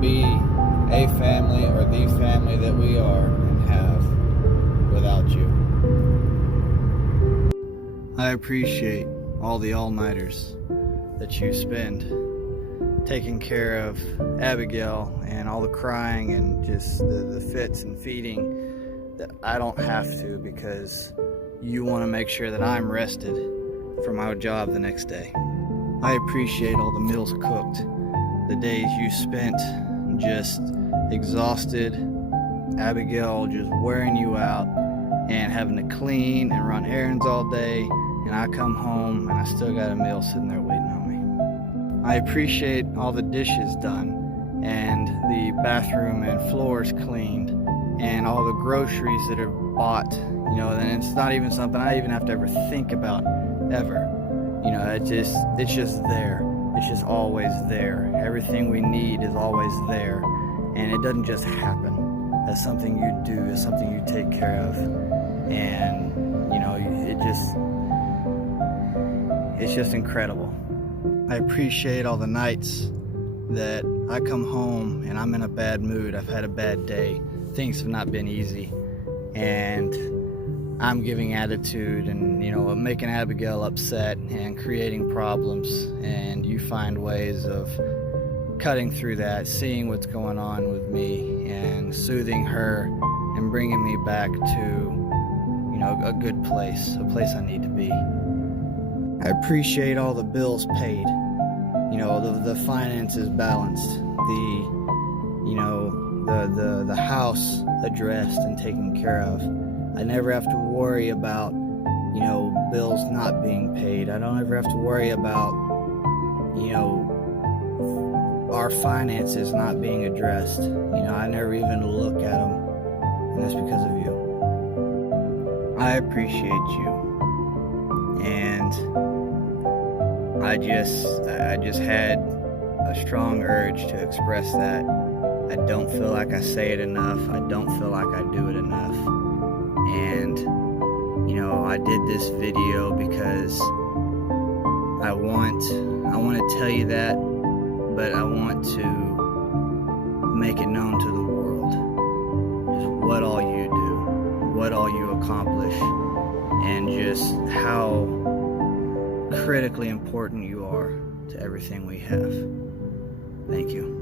be a family or the family that we are and have without you. I appreciate all the all-nighters that you spend taking care of Abigail and all the crying and just the fits and feeding that I don't have to, because you want to make sure that I'm rested for my job the next day. I appreciate all the meals cooked, the days you spent just exhausted, Abigail just wearing you out and having to clean and run errands all day, and I come home and I still got a meal sitting there waiting on me. I appreciate all the dishes done and the bathroom and floors cleaned and all the groceries that are bought, and it's not even something I even have to ever think about ever. It's just there. It's just always there. Everything we need is always there, and it doesn't just happen. That's something you do, it's something you take care of, and it's just incredible. I appreciate all the nights that I come home and I'm in a bad mood. I've had a bad day. Things have not been easy, and I'm giving attitude and making Abigail upset and creating problems, and you find ways of cutting through that, seeing what's going on with me and soothing her and bringing me back to a good place, a place I need to be. I appreciate all the bills paid, the finances balanced, the house addressed and taken care of. I never have to worry about, bills not being paid. I don't ever have to worry about, our finances not being addressed. I never even look at them, and that's because of you. I appreciate you, and I just had a strong urge to express that. I don't feel like I say it enough. I don't feel like I do it enough. And, I did this video because I want to tell you that, but I want to make it known to the world just what all you do, what all you accomplish, and just how critically important you are to everything we have. Thank you.